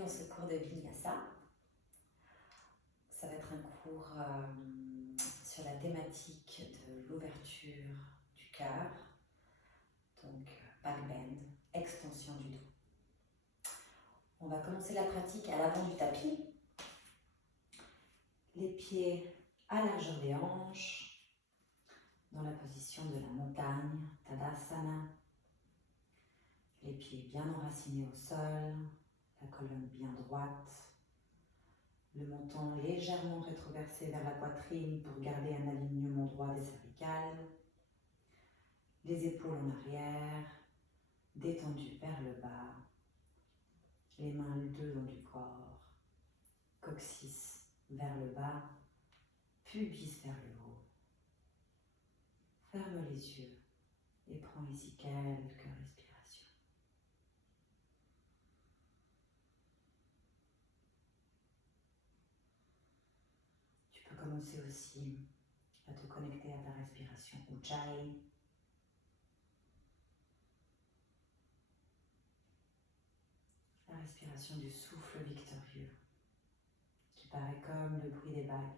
dans ce cours de Vinyasa. Ça va être un cours sur la thématique de l'ouverture du cœur, donc back bend, extension du dos. On va commencer la pratique à l'avant du tapis, les pieds à largeur des hanches, dans la position de la montagne, Tadasana, les pieds bien enracinés au sol, la colonne bien droite, le menton légèrement rétroversé vers la poitrine pour garder un alignement droit des cervicales, les épaules en arrière, détendues vers le bas, les mains le long du corps, coccyx vers le bas, pubis vers le haut. Ferme les yeux et prends ici quelques respirations. Tu peux commencer aussi à te connecter à ta respiration Ujjayi. La respiration du souffle victorieux qui paraît comme le bruit des vagues.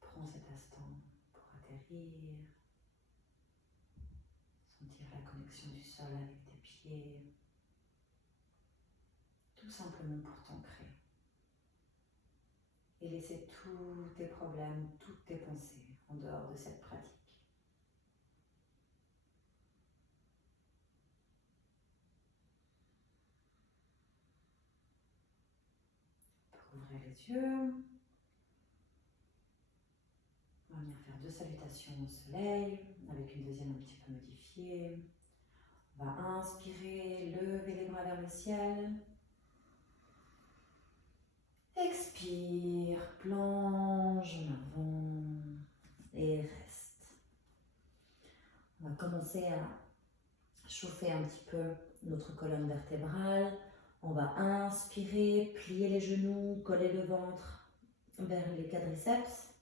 Prends cet instant pour atterrir, sentir la connexion du sol avec tes pieds, tout simplement pour t'ancrer et laisser tous tes problèmes, toutes tes pensées en dehors de cette pratique. Pour ouvrir les yeux, on va venir faire 2 salutations au soleil avec une deuxième un petit peu modifiée. On va inspirer, lever les bras vers le ciel. Expire, plonge en avant et reste. On va commencer à chauffer un petit peu notre colonne vertébrale. On va inspirer, plier les genoux, coller le ventre vers les quadriceps.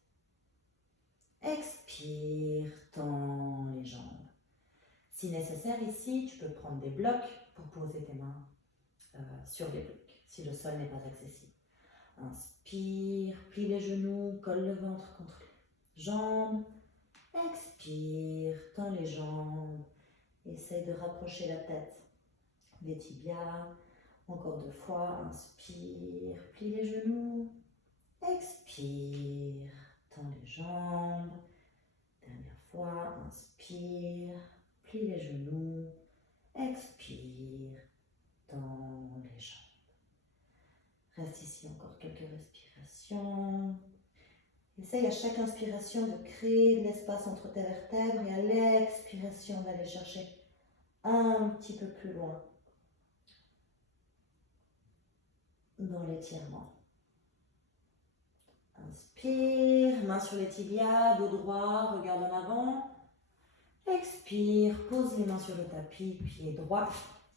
Expire, tends les jambes. Si nécessaire ici, tu peux prendre des blocs pour poser tes mains sur les blocs, si le sol n'est pas accessible. Inspire, plie les genoux, colle le ventre contre les jambes. Expire, tends les jambes. Essaye de rapprocher la tête des tibias. Encore 2 fois. Inspire, plie les genoux. Expire, tends les jambes. Dernière fois. Inspire, plie les genoux. Expire, tends les jambes. Reste ici encore quelques respirations. Essaye à chaque inspiration de créer de l'espace entre tes vertèbres et à l'expiration d'aller chercher un petit peu plus loin dans l'étirement. Inspire, main sur les tibias, dos droit, regarde en avant. Expire, pose les mains sur le tapis, pied droit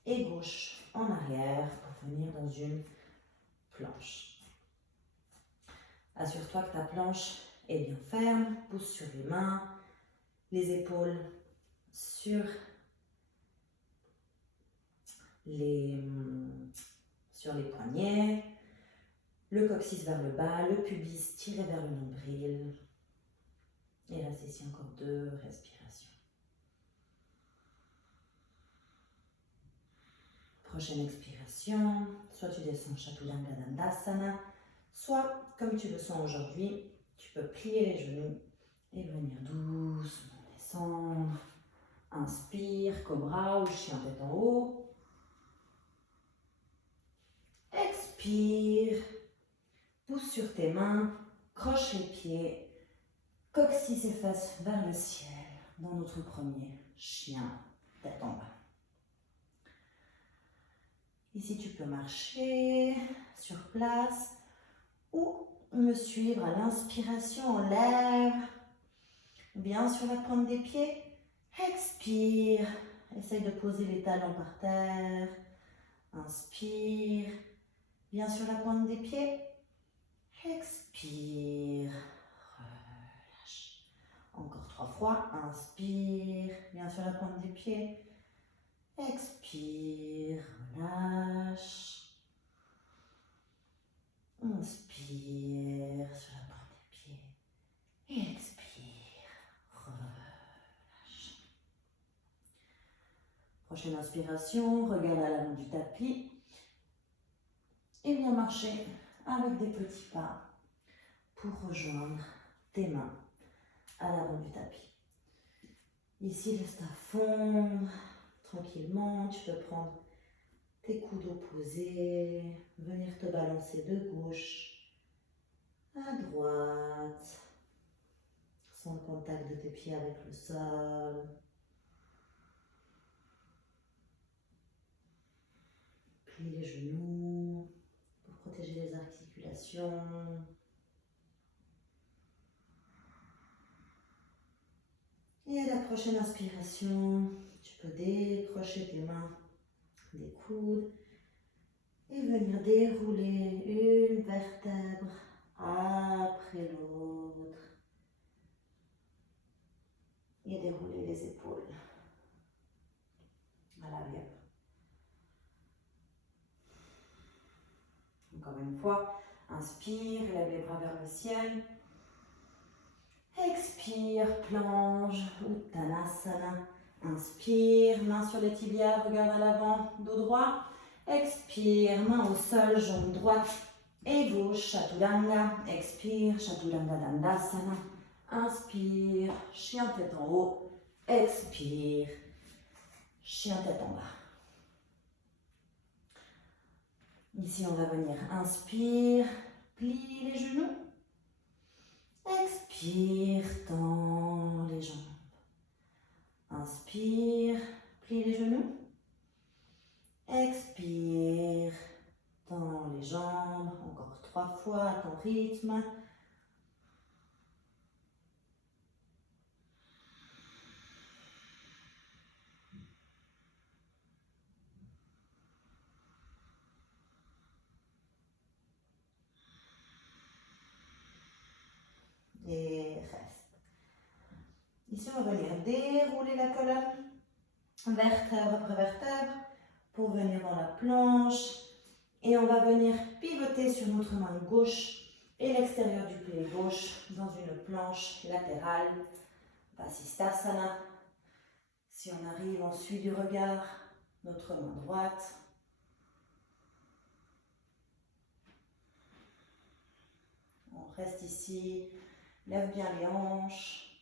et gauche en arrière pour venir dans une planche. Assure-toi que ta planche est bien ferme, pousse sur les mains, les épaules sur les poignets, le coccyx vers le bas, le pubis tiré vers le nombril. Et reste ici encore 2 respirations. Prochaine expiration, soit tu descends Chaturanga Dandasana, soit, comme tu le sens aujourd'hui, tu peux plier les genoux et venir doucement descendre. Inspire, cobra ou chien tête en haut. Expire, pousse sur tes mains, croche les pieds, coccyx et fesses vers le ciel dans notre premier chien tête en bas. Ici, tu peux marcher sur place ou me suivre à l'inspiration en lèvres, bien sur la pointe des pieds. Expire, essaye de poser les talons par terre. Inspire, viens sur la pointe des pieds. Expire, relâche. Encore 3 fois, inspire, viens sur la pointe des pieds. Expire, relâche. Inspire sur la pointe des pieds. Expire, relâche. Prochaine inspiration, regarde à l'avant du tapis. Et viens marcher avec des petits pas pour rejoindre tes mains à l'avant du tapis. Ici, laisse-ta fondre tranquillement. Tu peux prendre tes coudes opposés, venir te balancer de gauche à droite, sans le contact de tes pieds avec le sol. Plie les genoux pour protéger les articulations. Et à la prochaine inspiration, tu peux décrocher tes mains des coudes et venir dérouler une vertèbre après l'autre. Et dérouler les épaules à l'arrière. Encore une fois, inspire, lève les bras vers le ciel. Expire, planche, Uttanasana. Inspire, main sur les tibias, regarde à l'avant, dos droit. Expire, main au sol, jambe droite et gauche, Chaturanga. Expire, Chaturanga Dandasana. Inspire, chien tête en haut. Expire, chien tête en bas. Ici, on va venir, inspire, plie les genoux. Expire, tends les jambes. Inspire, plie les genoux. Expire, tends les jambes. Encore 3 fois à ton rythme. Et reste. Ici, on va venir dérouler la colonne, vertèbre après vertèbre, pour venir dans la planche. Et on va venir pivoter sur notre main gauche et l'extérieur du pied gauche dans une planche latérale, Vasisthasana. Si on arrive, on suit du regard notre main droite. On reste ici, lève bien les hanches.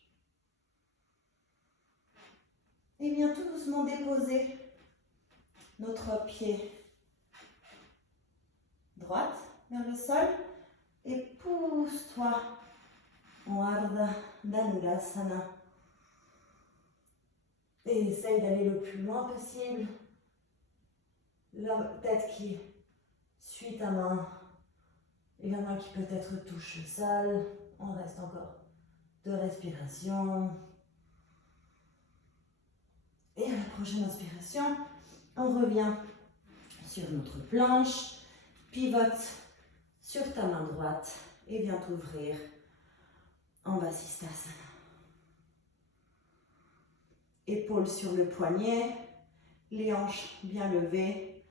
Et viens tout doucement déposer notre pied droite vers le sol et pousse-toi en Ardha Dhanutasana. Et essaye d'aller le plus loin possible. La tête qui suit ta main. Il y en a qui peut-être touchent le sol. On reste encore 2 respirations. Et à la prochaine inspiration, on revient sur notre planche. Pivote sur ta main droite et viens t'ouvrir en Vasisthasana. Épaules sur le poignet, les hanches bien levées.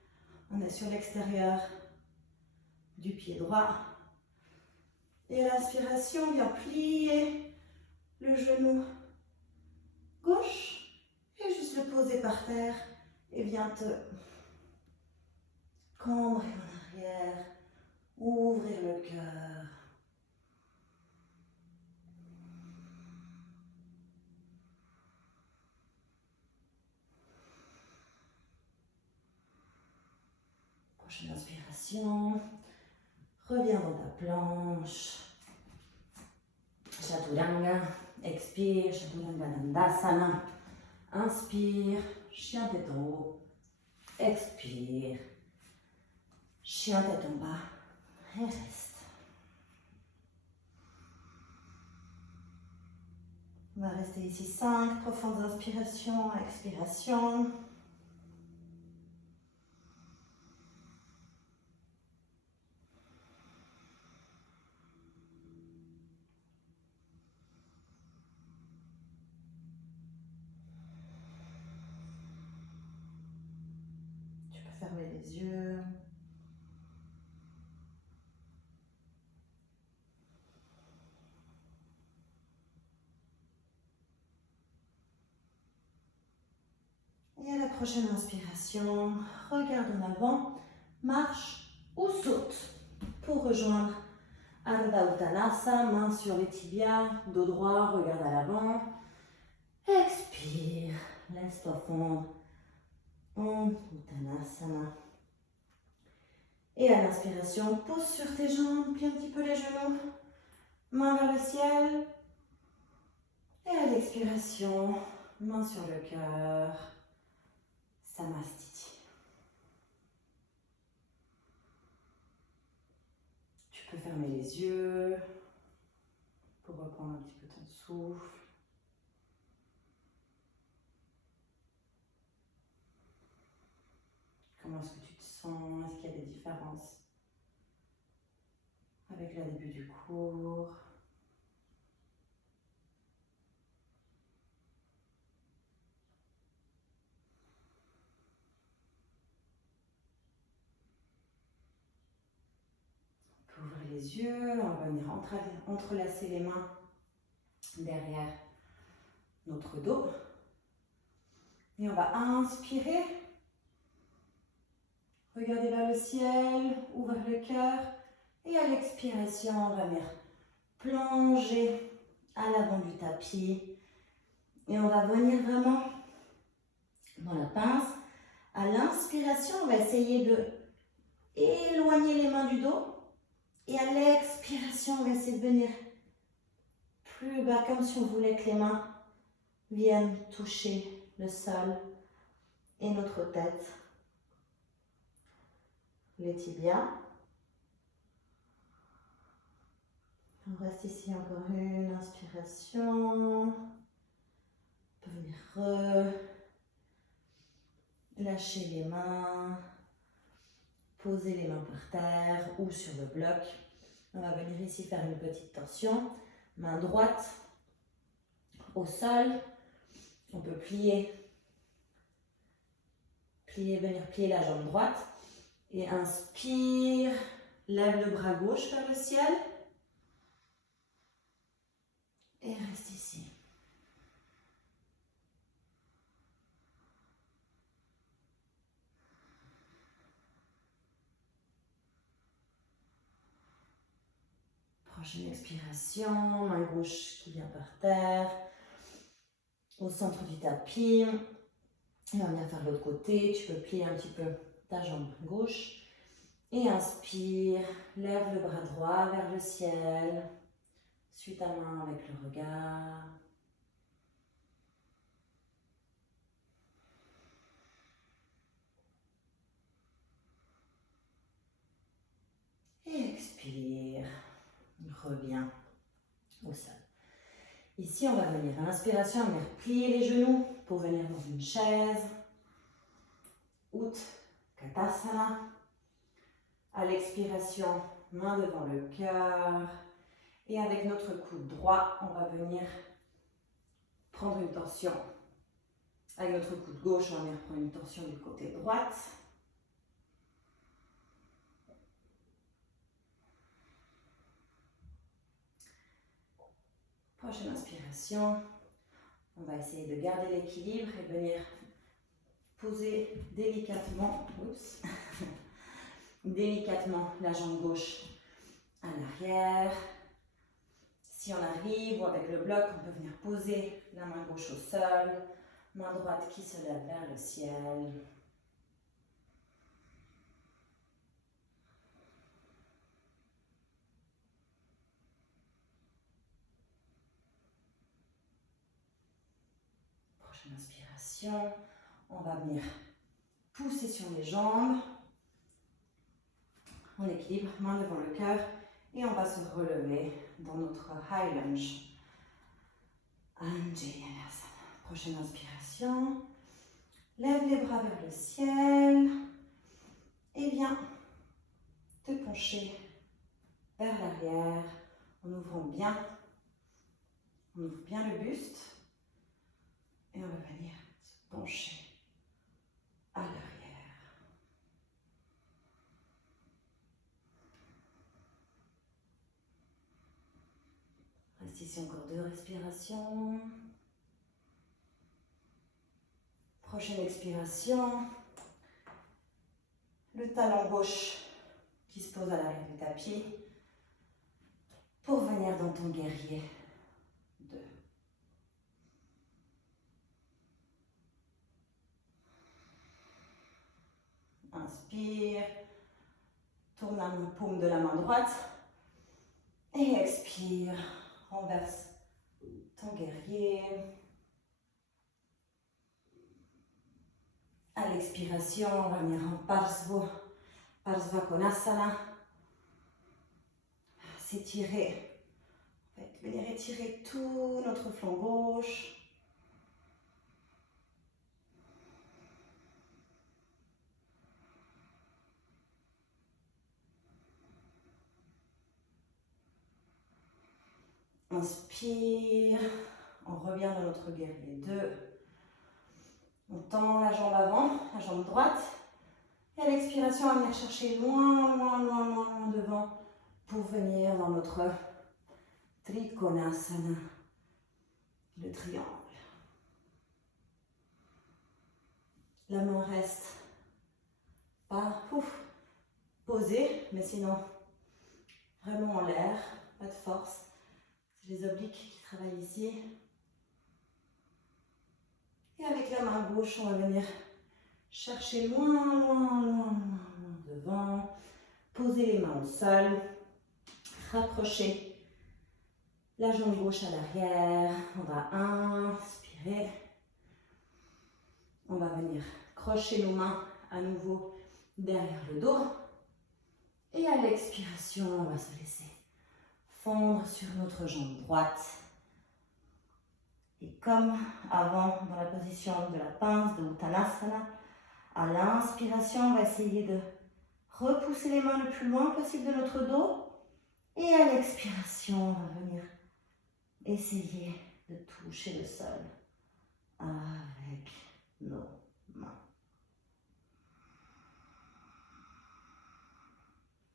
On est sur l'extérieur du pied droit. Et à l'inspiration, viens plier le genou gauche et juste le poser par terre. Et viens te cambrer en arrière, ouvrir le cœur. Prochaine inspiration, reviens dans ta planche. Chaturanga, expire, Chaturanga Dandasana. Inspire, chien tête en haut. Expire, chien tête en bas. Et reste. On va rester ici 5 profondes inspirations, expirations. Tu peux fermer les yeux. Et à la prochaine inspiration, regarde en avant, marche ou saute pour rejoindre Ardha Uttanasana, main sur les tibias, dos droit, regarde à l'avant. Expire, laisse-toi fondre en Uttanasana. Et à l'inspiration, pose sur tes jambes, plie un petit peu les genoux, main vers le ciel. Et à l'expiration, main sur le cœur, Samastiti. Tu peux fermer les yeux pour reprendre un petit peu ton souffle. Comment est-ce que tu te sens? Est-ce qu'il y a des différences avec le début du cours? On peut ouvrir les yeux, on va venir entrelacer les mains derrière notre dos. Et on va inspirer. Regardez vers le ciel, ouvrir le cœur. Et à l'expiration, on va venir plonger à l'avant du tapis. Et on va venir vraiment dans la pince. À l'inspiration, on va essayer de éloigner les mains du dos. Et à l'expiration, on va essayer de venir plus bas, comme si on voulait que les mains viennent toucher le sol et notre tête. Les tibias. On reste ici encore une inspiration. On peut venir lâcher les mains, poser les mains par terre ou sur le bloc. On va venir ici faire une petite torsion. Main droite au sol. On peut venir plier la jambe droite. Et inspire, lève le bras gauche vers le ciel. Et reste ici. Prochaine expiration, main gauche qui vient par terre, au centre du tapis. Et on vient faire l'autre côté. Tu peux plier un petit peu ta jambe gauche. Et inspire, lève le bras droit vers le ciel. Suis ta main avec le regard. Et expire. Reviens au sol. Ici, on va venir à l'inspiration, on va venir plier les genoux pour venir dans une chaise. Utkatasana. À l'expiration, main devant le cœur. Et avec notre coude droit, on va venir prendre une torsion. Avec notre coude gauche, on va venir prendre une torsion du côté droite. Prochaine inspiration. On va essayer de garder l'équilibre et venir poser délicatement, délicatement la jambe gauche à l'arrière. Si on arrive ou avec le bloc, on peut venir poser la main gauche au sol, main droite qui se lève vers le ciel. Prochaine inspiration, on va venir pousser sur les jambes. En équilibre, main devant le cœur et on va se relever dans notre high lunge. Anjayanasana. Prochaine inspiration. Lève les bras vers le ciel. Et viens te pencher vers l'arrière en ouvrant bien. On ouvre bien le buste. Et on va venir se pencher à l'arrière. Reste ici encore 2 respirations. Prochaine expiration. Le talon gauche qui se pose à l'arrière du tapis pour venir dans ton guerrier 2. Inspire, tourne la paume de la main droite et expire, renverse ton guerrier. À l'expiration, on va venir en Parsva Konasana. S'étirer, venir étirer tout notre flanc gauche. Inspire, on revient dans notre guerrier 2. On tend la jambe avant, la jambe droite. Et à l'expiration, on va venir chercher loin devant pour venir dans notre Trikonasana, le triangle. La main reste pas posée, mais sinon vraiment en l'air, pas de force. C'est les obliques qui travaillent ici. Et avec la main gauche, on va venir chercher loin devant. Poser les mains au sol. Rapprocher la jambe gauche à l'arrière. On va inspirer. On va venir crocher nos mains à nouveau derrière le dos. Et à l'expiration, on va se laisser fondre sur notre jambe droite. Et comme avant, dans la position de la pince, de Uttanasana, à l'inspiration, on va essayer de repousser les mains le plus loin possible de notre dos. Et à l'expiration, on va venir essayer de toucher le sol avec nos mains.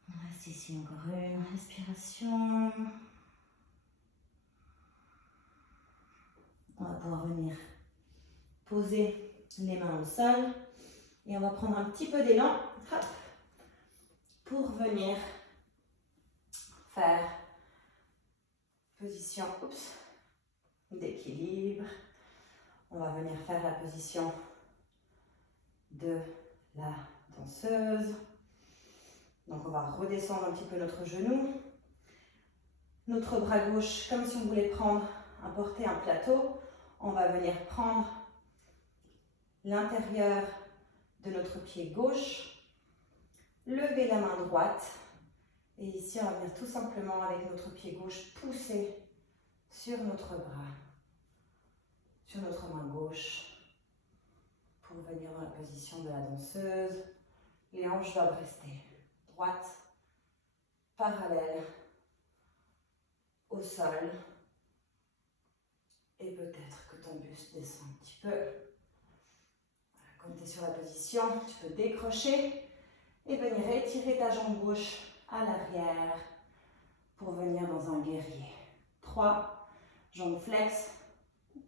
On reste ici encore une respiration. On va pouvoir venir poser les mains au sol et on va prendre un petit peu d'élan pour venir faire position d'équilibre. On va venir faire la position de la danseuse. Donc on va redescendre un petit peu notre genou. Notre bras gauche, comme si on voulait apporter un plateau. On va venir prendre l'intérieur de notre pied gauche, lever la main droite et ici on va venir tout simplement avec notre pied gauche pousser sur notre bras, sur notre main gauche pour venir dans la position de la danseuse. Les hanches doivent rester droites, parallèles au sol. Et peut-être que ton buste descend un petit peu. Voilà, quand tu es sur la position, tu peux décrocher et venir étirer ta jambe gauche à l'arrière pour venir dans un guerrier. 3, jambes flex,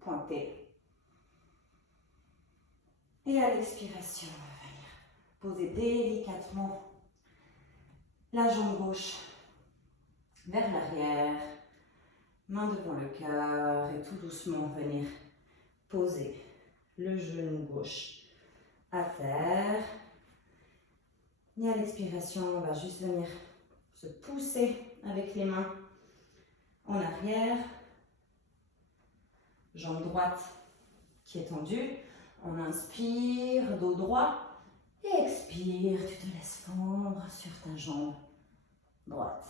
pointées. Et à l'expiration, on va venir poser délicatement la jambe gauche vers l'arrière. Main devant le cœur et tout doucement venir poser le genou gauche à terre. Et à l'expiration, on va juste venir se pousser avec les mains en arrière. Jambe droite qui est tendue. On inspire, dos droit. Et expire, tu te laisses fondre sur ta jambe droite.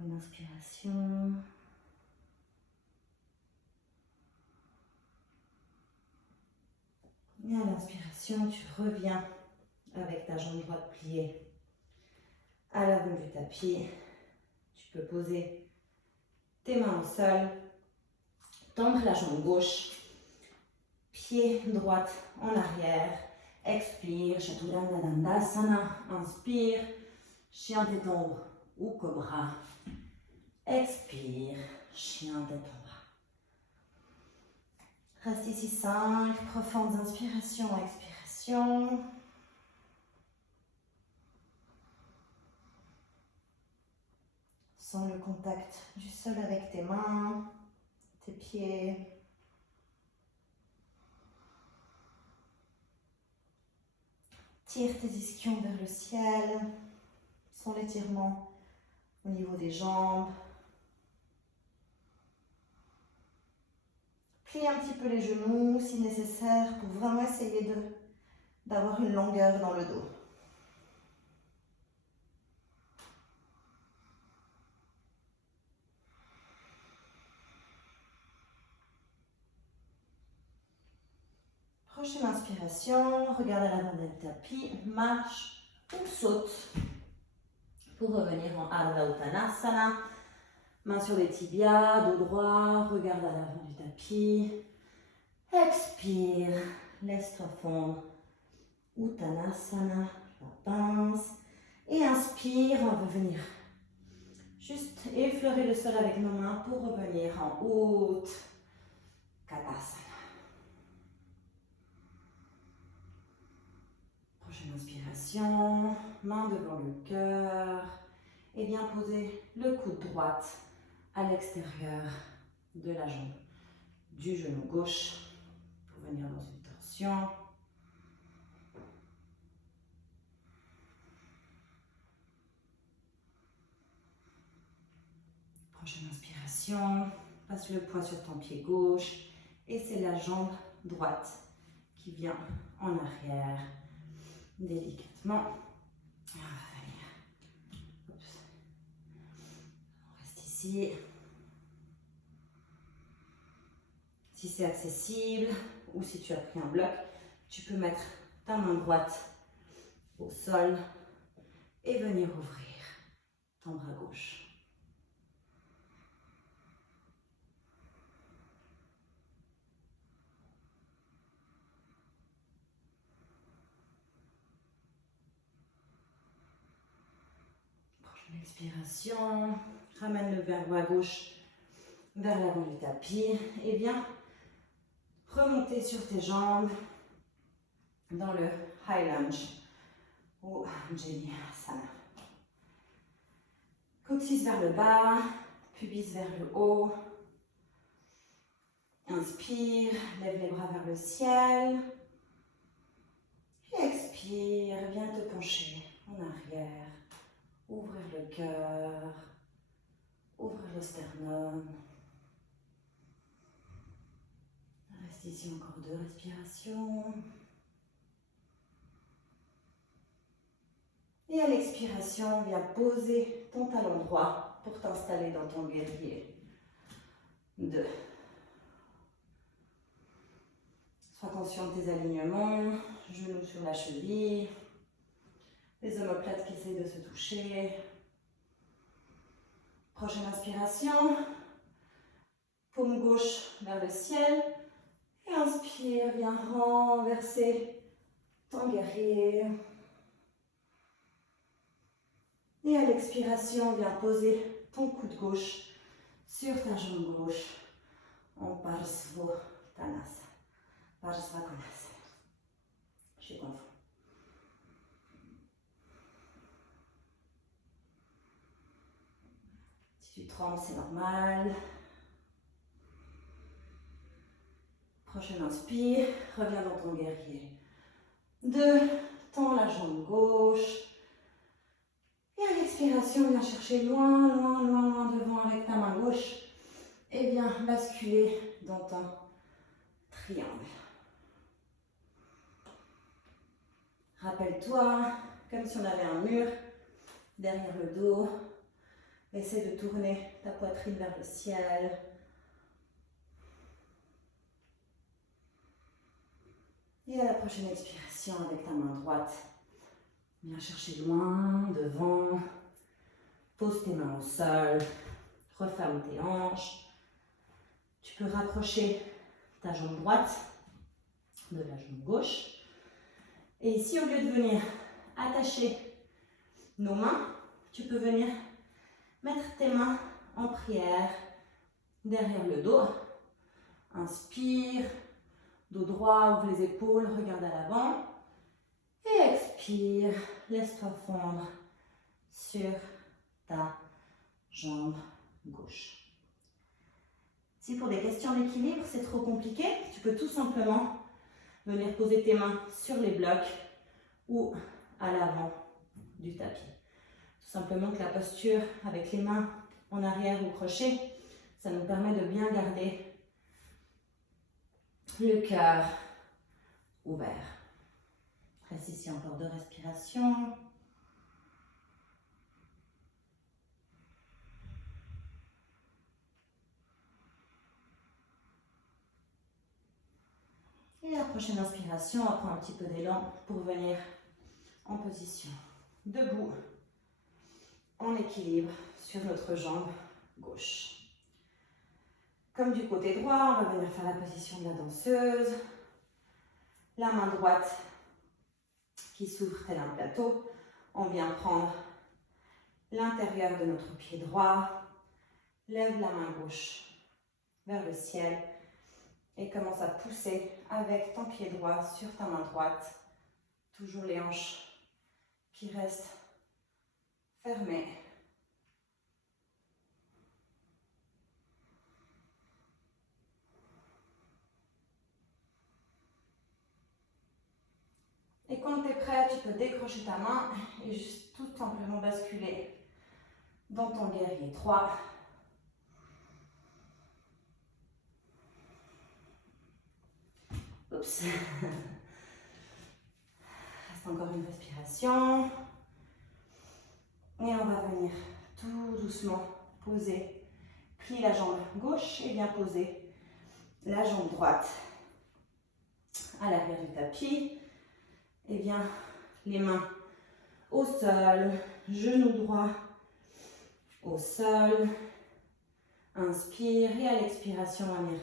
Encore une inspiration. Et à l'inspiration, tu reviens avec ta jambe droite pliée à l'avant du tapis. Tu peux poser tes mains au sol, tendre la jambe gauche, pied droite en arrière. Expire, Chaturanga Dandasana. Inspire, chien tête en haut ou cobra. Expire, chien tête en bas. Reste ici 5 profondes inspirations, expirations. Sens le contact du sol avec tes mains, tes pieds. Tire tes ischions vers le ciel. Sens l'étirement au niveau des jambes. Plie un petit peu les genoux si nécessaire pour vraiment essayer d'avoir une longueur dans le dos. Prochaine inspiration, regarde à l'avant du tapis, marche ou saute pour revenir en Ardha Uttanasana. Main sur les tibias, dos droit, regarde à l'avant du tapis. Expire, laisse-toi fondre. Uttanasana, la pince. Et inspire, on va venir juste effleurer le sol avec nos mains pour revenir en Utkatasana. Prochaine inspiration, main devant le cœur. Et bien poser le coude droite à l'extérieur de la jambe du genou gauche pour venir dans une torsion. Prochaine inspiration, passe le poids sur ton pied gauche et c'est la jambe droite qui vient en arrière délicatement. On reste ici. Si c'est accessible ou si tu as pris un bloc, tu peux mettre ta main droite au sol et venir ouvrir ton bras gauche. Prochaine expiration, ramène le bras gauche vers l'avant du tapis et viens remonter sur tes jambes dans le high lunge ou Anjaneyasana. Coccyx vers le bas, pubis vers le haut. Inspire, lève les bras vers le ciel. Et expire, viens te pencher en arrière. Ouvrir le cœur, ouvrir le sternum. Reste ici encore 2 respirations. Et à l'expiration, viens poser ton talon droit pour t'installer dans ton guerrier 2. Sois conscient de tes alignements, genoux sur la cheville, les omoplates qui essayent de se toucher. Prochaine inspiration, paume gauche vers le ciel. Et inspire, viens renverser ton guerrier. Et à l'expiration, viens poser ton coude gauche sur ta jambe gauche en Parsvottanasana. Parsvakonasana. Je confonds. Si tu trembles, c'est normal. Prochaine inspire, reviens dans ton guerrier 2, tends la jambe gauche. Et à l'expiration, viens chercher loin, loin, loin, loin devant avec ta main gauche. Et viens basculer dans ton triangle. Rappelle-toi, comme si on avait un mur derrière le dos. Essaie de tourner ta poitrine vers le ciel. Et à la prochaine expiration, avec ta main droite, viens chercher loin, devant. Pose tes mains au sol. Referme tes hanches. Tu peux rapprocher ta jambe droite de la jambe gauche. Et ici, au lieu de venir attacher nos mains, tu peux venir mettre tes mains en prière derrière le dos. Inspire, dos droit, ouvre les épaules, regarde à l'avant. Et expire, laisse-toi fondre sur ta jambe gauche. Si pour des questions d'équilibre, c'est trop compliqué, tu peux tout simplement venir poser tes mains sur les blocs ou à l'avant du tapis. Tout simplement que la posture avec les mains en arrière ou crochet, ça nous permet de bien garder le cœur ouvert. Reste ici encore 2 respirations. Et la prochaine inspiration, on prend un petit peu d'élan pour venir en position debout, en équilibre sur notre jambe gauche. Comme du côté droit, on va venir faire la position de la danseuse. La main droite qui s'ouvre tel un plateau. On vient prendre l'intérieur de notre pied droit. Lève la main gauche vers le ciel. Et commence à pousser avec ton pied droit sur ta main droite. Toujours les hanches qui restent fermées. Et quand tu es prêt, tu peux décrocher ta main et juste tout simplement basculer dans ton guerrier 3. Oups. Reste encore une respiration. Et on va venir tout doucement poser. Plie la jambe gauche et bien poser la jambe droite à l'arrière du tapis. Et bien les mains au sol, genou droit au sol. Inspire et à l'expiration, on va venir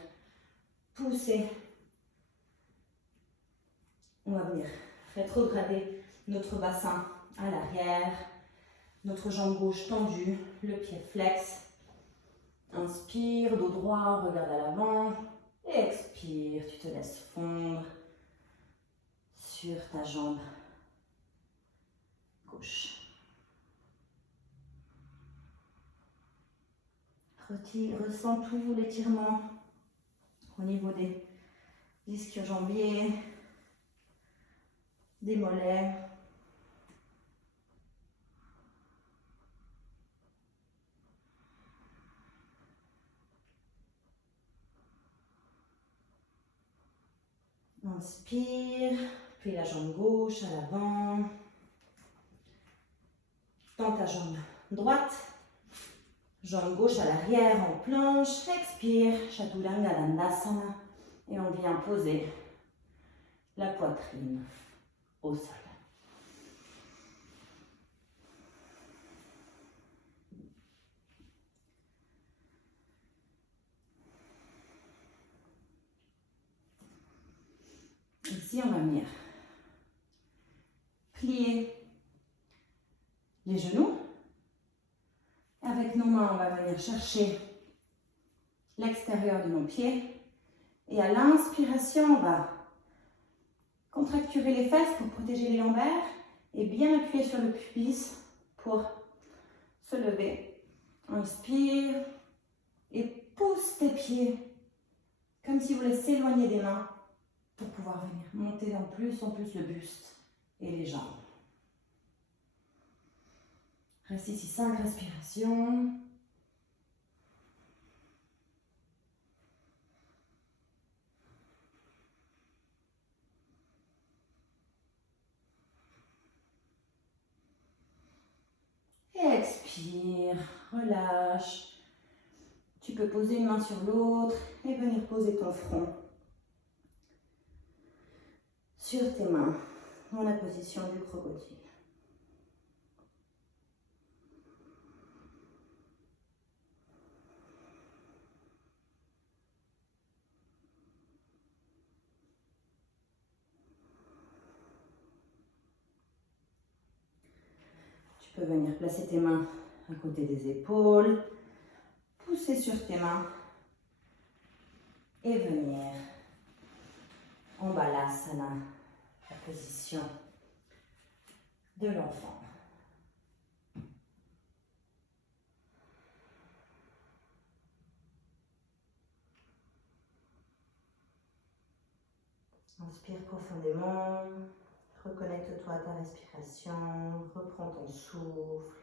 pousser. On va venir rétrograder notre bassin à l'arrière, notre jambe gauche tendue, le pied flex. Inspire, dos droit, regarde à l'avant. Et expire, tu te laisses fondre sur ta jambe gauche. Ressens tout l'étirement au niveau des disques jambiers, des mollets. Inspire, puis la jambe gauche à l'avant. Tends ta jambe droite, jambe gauche à l'arrière en planche. Expire, Chaturanga Dandasana. Et on vient poser la poitrine au sol. Ici, on va venir plier les genoux. Avec nos mains, on va venir chercher l'extérieur de nos pieds. Et à l'inspiration, on va contracturer les fesses pour protéger les lombaires et bien appuyer sur le pubis pour se lever. Inspire et pousse tes pieds comme si vous voulez s'éloigner des mains pour pouvoir venir monter en plus le buste et les jambes. Reste ici 5 respirations. Et expire, relâche. Tu peux poser une main sur l'autre et venir poser ton front sur tes mains dans la position du crocodile. Tu peux venir placer tes mains à côté des épaules, pousser sur tes mains et venir en balasana, la position de l'enfant. Inspire profondément, reconnecte-toi à ta respiration, reprends ton souffle.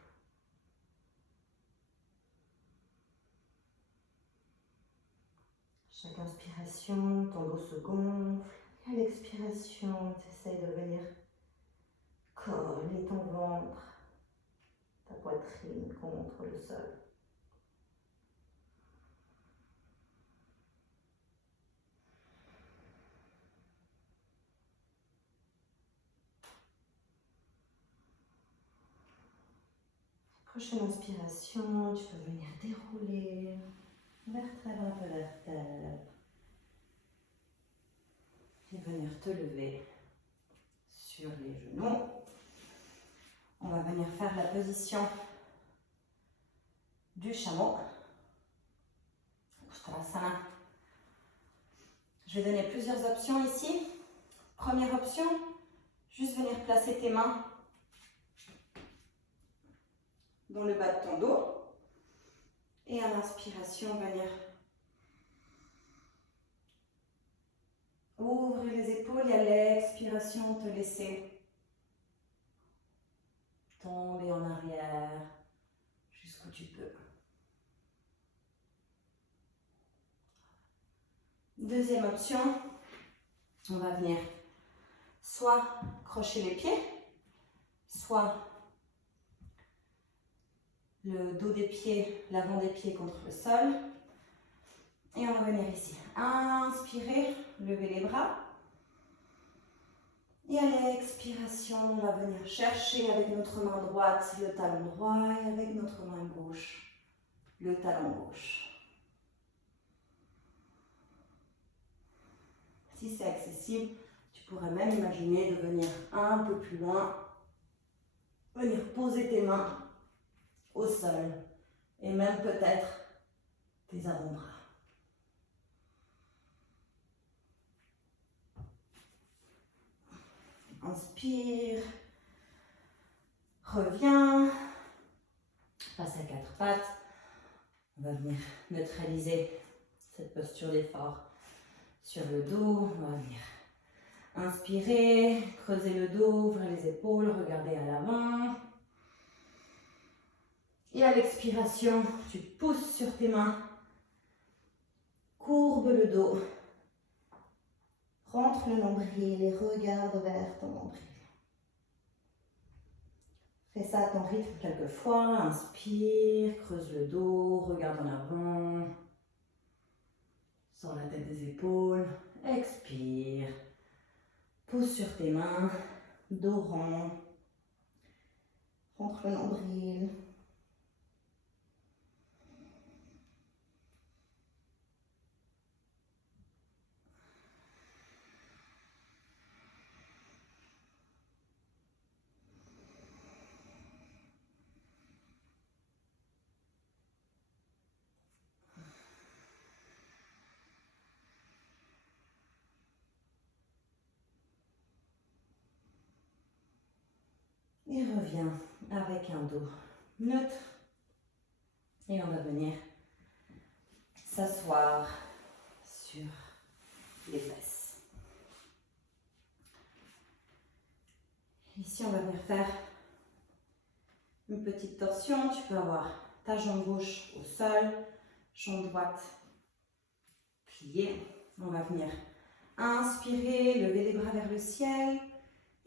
Chaque inspiration, ton dos se gonfle. Et à l'expiration, tu essayes de venir coller ton ventre, ta poitrine contre le sol. Prochaine inspiration, tu peux venir dérouler vertèbre après vertèbre et venir te lever sur les genoux. On va venir faire la position du chameau. Uttanasana. Je vais donner plusieurs options ici. Première option, juste venir placer tes mains dans le bas de ton dos. Et à l'inspiration, venir ouvrir les épaules et à l'expiration, te laisser tomber en arrière jusqu'où tu peux. Deuxième option, on va venir soit crocher les pieds, soit le dos des pieds, l'avant des pieds contre le sol. Et on va venir ici. Inspirer, lever les bras. Et à l'expiration, on va venir chercher avec notre main droite le talon droit et avec notre main gauche le talon gauche. Si c'est accessible, tu pourrais même imaginer de venir un peu plus loin, venir poser tes mains au sol et même peut-être tes avant-bras. Inspire, reviens, passe à quatre pattes. On va venir neutraliser cette posture d'effort sur le dos. On va venir inspirer, creuser le dos, ouvrir les épaules, regarder à l'avant. Et à l'expiration, tu pousses sur tes mains, courbe le dos, rentre le nombril et regarde vers ton nombril. Fais ça à ton rythme quelques fois. Inspire, creuse le dos, regarde en avant. Sors la tête des épaules. Expire. Pousse sur tes mains. Dos rond. Rentre le nombril. Et reviens avec un dos neutre. Et on va venir s'asseoir sur les fesses. Ici, on va venir faire une petite torsion. Tu peux avoir ta jambe gauche au sol, jambe droite pliée. On va venir inspirer, lever les bras vers le ciel.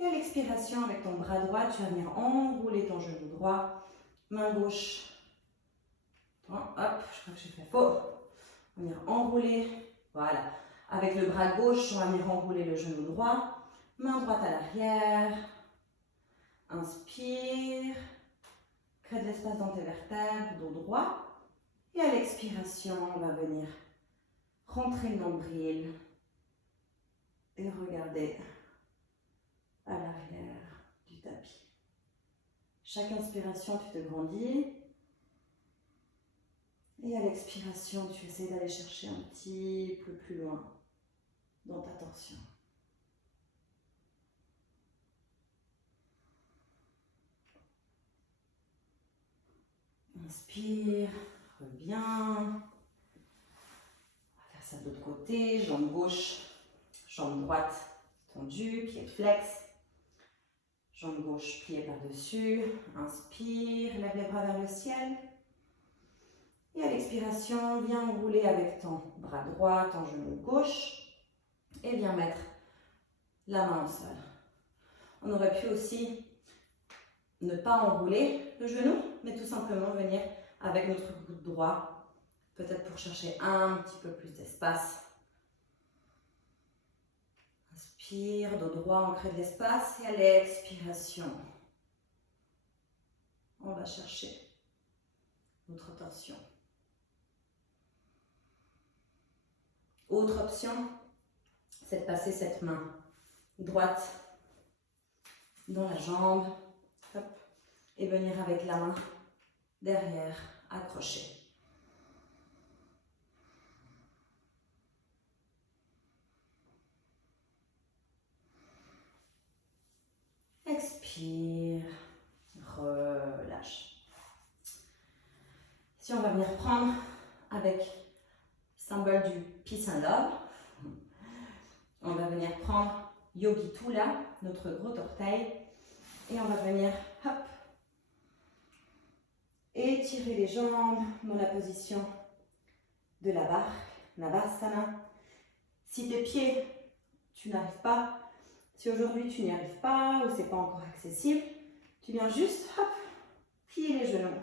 Et à l'expiration, avec ton bras droit, tu vas venir enrouler ton genou droit main gauche. Hop, je crois que j'ai fait faux. On va venir enrouler. Voilà. Avec le bras gauche, on va venir enrouler le genou droit. Main droite à l'arrière. Inspire. Crée de l'espace dans tes vertèbres, dos droit. Et à l'expiration, on va venir rentrer le nombril et regarder à l'arrière du tapis. Chaque inspiration, tu te grandis. Et à l'expiration, tu essaies d'aller chercher un petit peu plus loin dans ta torsion. Inspire, reviens. On va faire ça de l'autre côté, jambe gauche, jambe droite tendue, pied flex. Jambe gauche pliée par-dessus. Inspire, lève les bras vers le ciel. Et à l'expiration, viens enrouler avec ton bras droit, ton genou gauche. Et viens mettre la main au sol. On aurait pu aussi ne pas enrouler le genou, mais tout simplement venir avec notre coude droit, peut-être pour chercher un petit peu plus d'espace. Inspire, dos droit, on crée de l'espace. Et à l'expiration, on va chercher notre torsion. Autre option, c'est de passer cette main droite dans la jambe. Hop, et venir avec la main derrière, accrocher. Expire, relâche. Si on va venir prendre avec le symbole du Peace and Love, on va venir prendre Yogi Tula, notre gros orteil, et on va venir, hop, étirer les jambes dans la position de la barque, Navasana. Si tes pieds, tu n'arrives pas, si aujourd'hui tu n'y arrives pas ou c'est pas encore accessible, tu viens juste, hop, plier les genoux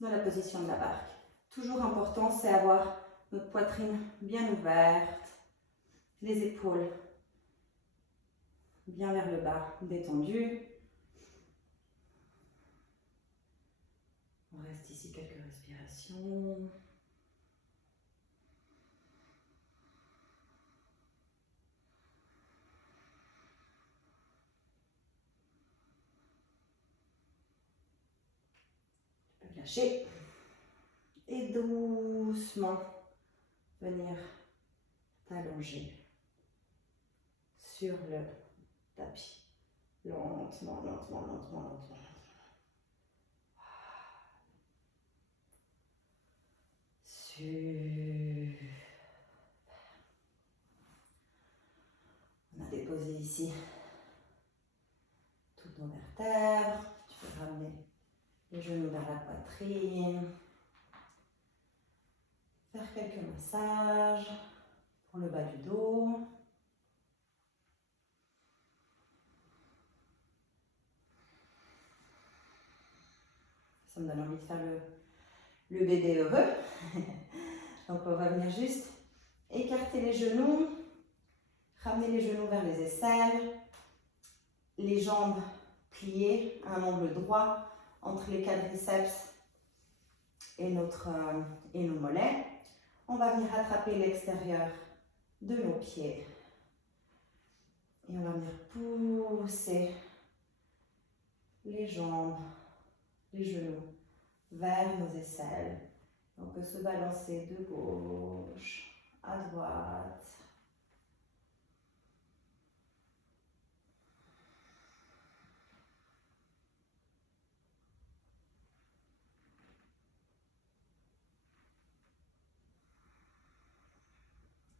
dans la position de la barque. Toujours important, c'est avoir notre poitrine bien ouverte, les épaules bien vers le bas, détendues. On reste ici quelques respirations. Tu peux lâcher. Et doucement venir t'allonger sur le tapis. Lentement, lentement, lentement, lentement. Super. On a déposé ici toutes nos vertèbres. Tu peux ramener les genoux vers la poitrine. Faire quelques massages pour le bas du dos. Ça me donne envie de faire le bébé heureux. Donc on va venir juste écarter les genoux, ramener les genoux vers les aisselles, les jambes pliées à un angle droit entre les quadriceps et nos mollets. On va venir attraper l'extérieur de nos pieds et on va venir pousser les jambes, les genoux vers nos aisselles. On peut se balancer de gauche à droite.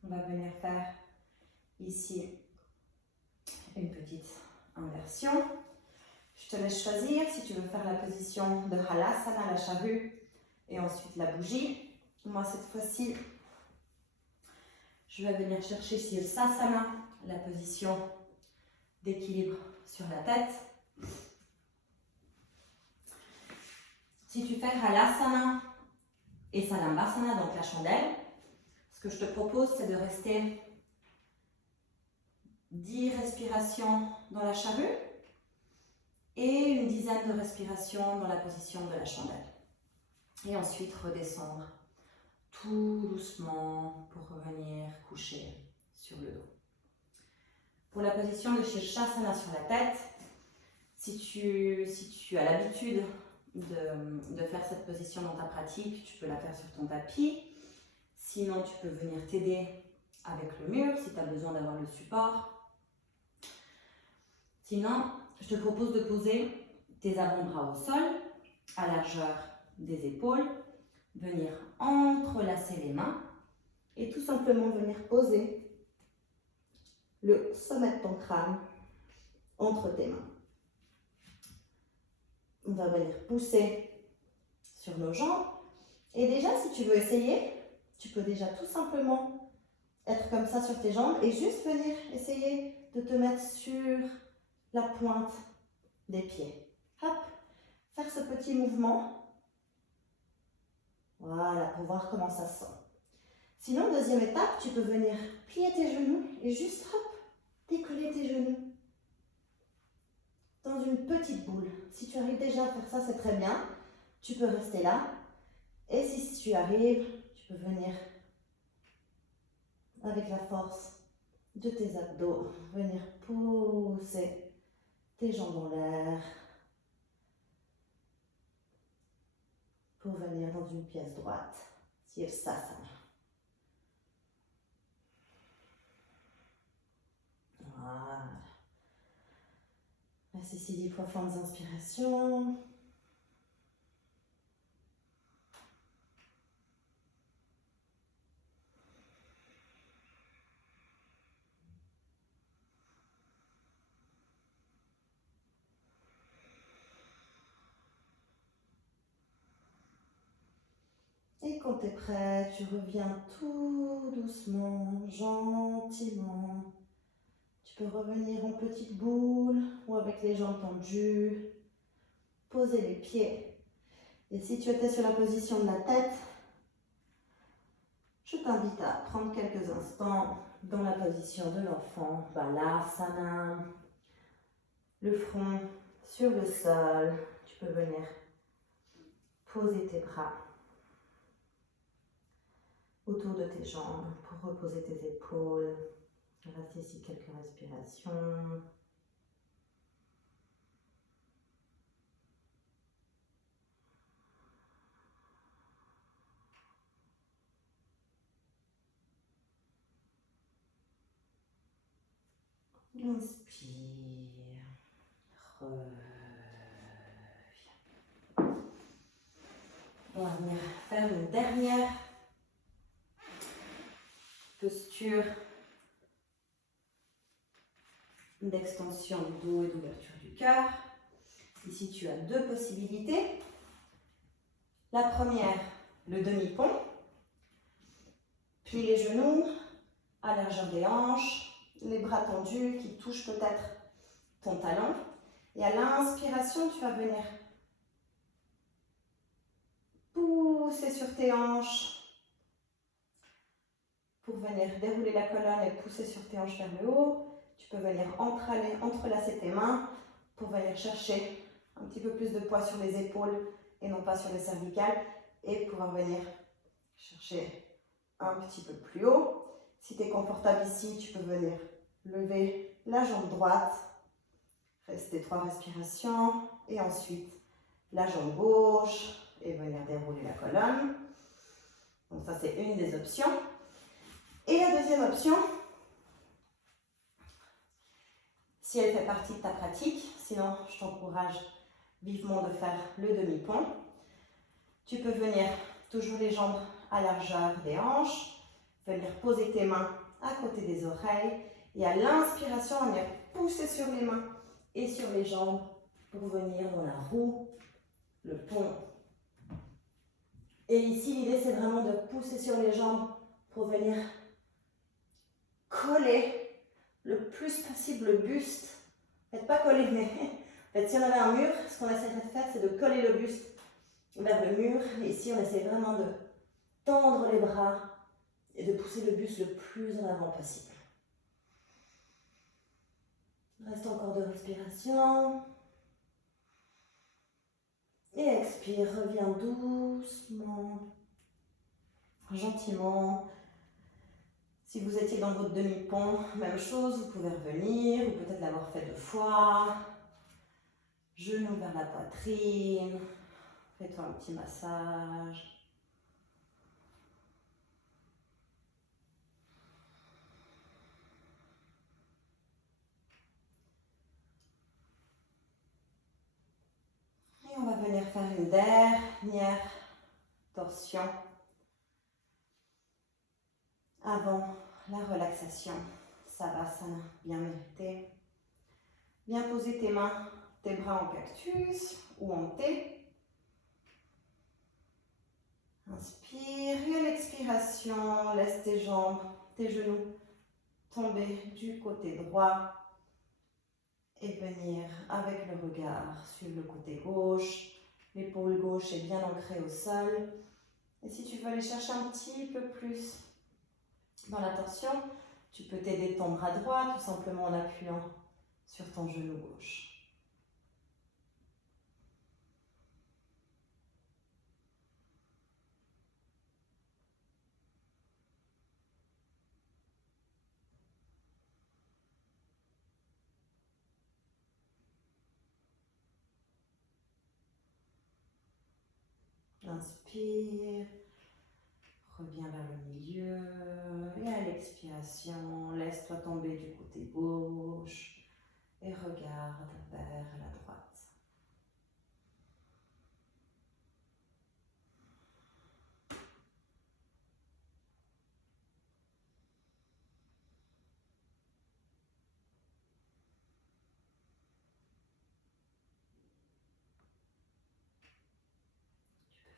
On va venir faire ici une petite inversion. Je te laisse choisir si tu veux faire la position de Halasana, la charrue, et ensuite la bougie. Moi, cette fois-ci, je vais venir chercher Sirsasana, la position d'équilibre sur la tête. Si tu fais Halasana et Salambhasana, donc la chandelle, ce que je te propose, c'est de rester 10 respirations dans la charrue et une dizaine de respirations dans la position de la chandelle. Et ensuite redescendre tout doucement pour revenir coucher sur le dos. Pour la position de Shirshasana sur la tête, si tu as l'habitude de faire cette position dans ta pratique, tu peux la faire sur ton tapis. Sinon, tu peux venir t'aider avec le mur si tu as besoin d'avoir le support. Sinon, je te propose de poser tes avant-bras au sol, à largeur des épaules, venir entrelacer les mains et tout simplement venir poser le sommet de ton crâne entre tes mains. On va venir pousser sur nos jambes. Et déjà, si tu veux essayer, tu peux déjà tout simplement être comme ça sur tes jambes et juste venir essayer de te mettre sur la pointe des pieds. Hop, faire ce petit mouvement. Voilà, pour voir comment ça sent. Sinon, deuxième étape, tu peux venir plier tes genoux et juste hop, décoller tes genoux dans une petite boule. Si tu arrives déjà à faire ça, c'est très bien. Tu peux rester là. Et si tu arrives, tu peux venir avec la force de tes abdos, venir pousser tes jambes en l'air pour venir dans une pièce droite. Sirsasana. Voilà. Reste ici 10 profondes inspirations. Et quand tu es prêt, tu reviens tout doucement, gentiment. Tu peux revenir en petite boule ou avec les jambes tendues. Poser les pieds. Et si tu étais sur la position de la tête, je t'invite à prendre quelques instants dans la position de l'enfant, Balasana. Le front sur le sol. Tu peux venir poser tes bras autour de tes jambes pour reposer tes épaules. Reste ici quelques respirations. Inspire. Reviens. On va venir faire une dernière posture d'extension du dos et d'ouverture du cœur. Ici, tu as deux possibilités. La première, le demi-pont. Puis les genoux à largeur des hanches, les bras tendus qui touchent peut-être ton talon. Et à l'inspiration, tu vas venir pousser sur tes hanches pour venir dérouler la colonne et pousser sur tes hanches vers le haut. Tu peux venir entrelacer tes mains pour venir chercher un petit peu plus de poids sur les épaules et non pas sur les cervicales et pouvoir venir chercher un petit peu plus haut. Si tu es confortable ici, tu peux venir lever la jambe droite, rester 3 respirations et ensuite la jambe gauche et venir dérouler la colonne. Donc ça, c'est une des options. Et la deuxième option, si elle fait partie de ta pratique, sinon je t'encourage vivement de faire le demi-pont. Tu peux venir toujours les jambes à largeur des hanches, venir poser tes mains à côté des oreilles et à l'inspiration, venir pousser sur les mains et sur les jambes pour venir dans la roue, le pont. Et ici, l'idée, c'est vraiment de pousser sur les jambes pour venir coller le plus possible le buste. En fait, pas coller, mais en fait, si on avait un mur, ce qu'on essaierait de faire, c'est de coller le buste vers le mur. Et ici, on essaie vraiment de tendre les bras et de pousser le buste le plus en avant possible. Reste encore de respiration. Et expire, reviens doucement, gentiment. Si vous étiez dans votre demi-pont, même chose, vous pouvez revenir, ou peut-être l'avoir fait 2 fois. Genoux vers la poitrine. Fais-toi un petit massage. Et on va venir faire une dernière torsion avant la relaxation. Savasana, bien mérité. Bien poser tes mains, tes bras en cactus ou en T. Inspire et à l'expiration, laisse tes jambes, tes genoux tomber du côté droit et venir avec le regard suivre le côté gauche. L'épaule gauche est bien ancrée au sol. Et si tu veux aller chercher un petit peu plus dans la torsion, tu peux t'aider de ton bras droit tout simplement en appuyant sur ton genou gauche. Inspire, reviens vers le milieu et à l'expiration, laisse-toi tomber du côté gauche et regarde vers la droite.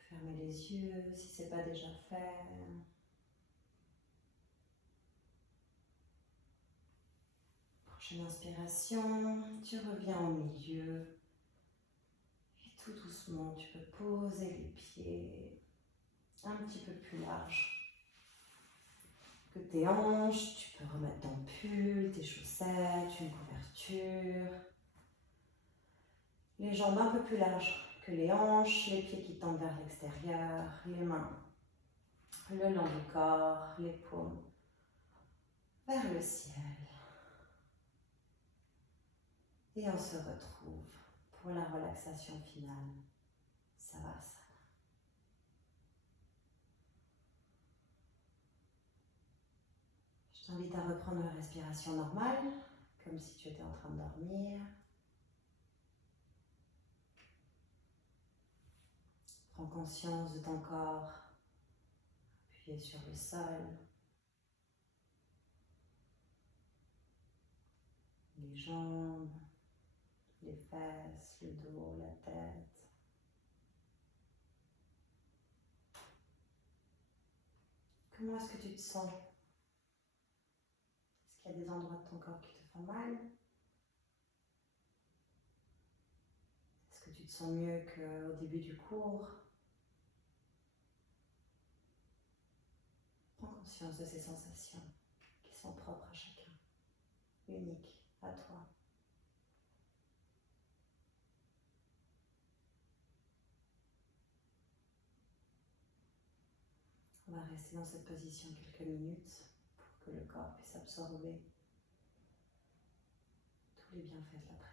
Fermez les yeux si ce n'est pas déjà fait. Prochaine inspiration, tu reviens au milieu. Et tout doucement, tu peux poser les pieds un petit peu plus large que tes hanches. Tu peux remettre ton pull, tes chaussettes, une couverture. Les jambes un peu plus larges que les hanches, les pieds qui tendent vers l'extérieur, les mains le long du corps, les paumes vers le ciel. Et on se retrouve pour la relaxation finale. Savasana. Je t'invite à reprendre une respiration normale, comme si tu étais en train de dormir. Prends conscience de ton corps appuyé sur le sol. Les jambes, les fesses, le dos, la tête. Comment est-ce que tu te sens? Est-ce qu'il y a des endroits de ton corps qui te font mal? Est-ce que tu te sens mieux qu'au début du cours? Prends conscience de ces sensations qui sont propres à chacun, uniques à toi. On va rester dans cette position quelques minutes pour que le corps puisse absorber tous les bienfaits de la pratique.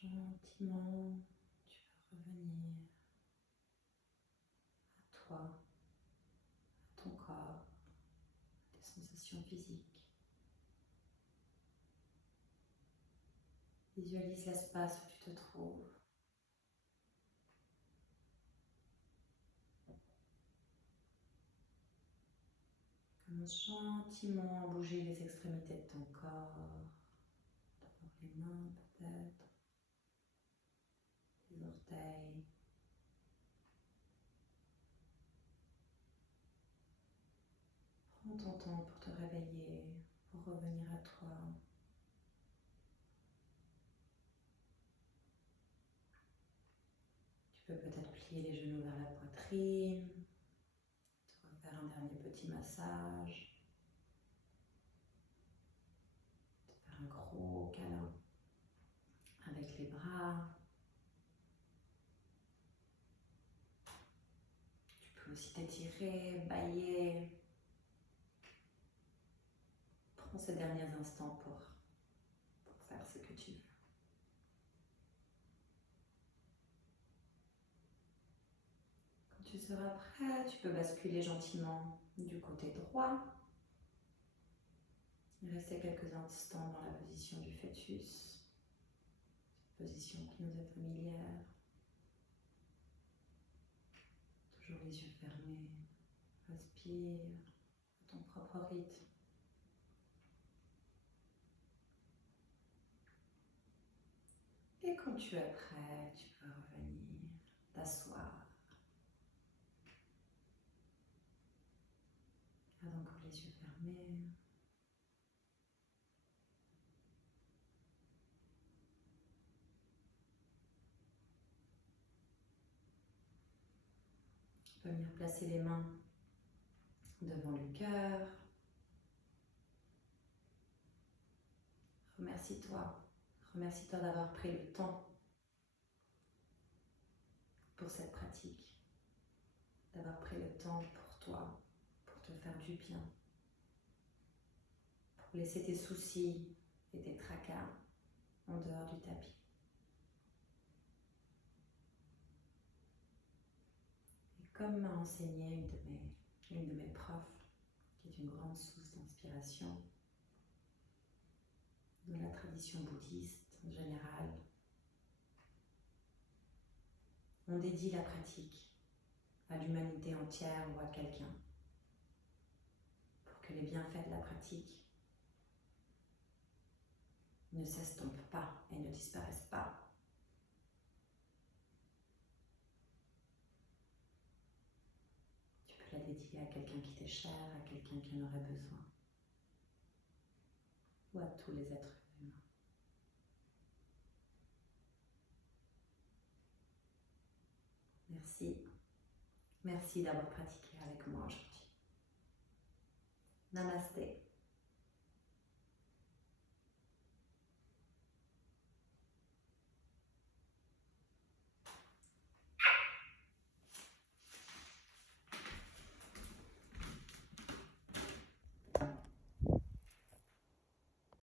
Gentiment, tu vas revenir à toi, à ton corps, à tes sensations physiques. Visualise l'espace où tu te trouves. Commence gentiment à bouger les extrémités de ton corps. D'abord les mains peut-être, les orteils. Prends ton temps pour te réveiller, pour revenir à toi. Tu peux peut-être plier les genoux vers la poitrine, te refaire un dernier petit massage, te faire un gros câlin avec les bras. Tu peux aussi t'étirer, bâiller. Prends ces derniers instants pour faire ce que tu veux. Quand tu seras prêt, tu peux basculer gentiment du côté droit. Rester quelques instants dans la position du fœtus, cette position qui nous est familière. Toujours les yeux fermés. Respire à ton propre rythme. Et quand tu es prêt, tu peux revenir t'asseoir. Garde encore les yeux fermés. Tu peux venir placer les mains devant le cœur. Remercie-toi. Remercie-toi d'avoir pris le temps pour cette pratique. D'avoir pris le temps pour toi, pour te faire du bien. Pour laisser tes soucis et tes tracas en dehors du tapis. Et comme m'a enseigné une de mes profs, qui est une grande source d'inspiration dans la tradition bouddhiste en général, on dédie la pratique à l'humanité entière ou à quelqu'un pour que les bienfaits de la pratique ne s'estompent pas et ne disparaissent pas. Tu peux la dédier à quelqu'un qui t'est cher, à quelqu'un qui en aurait besoin, ou à tous les êtres humains. Merci. Merci d'avoir pratiqué avec moi aujourd'hui. Namasté.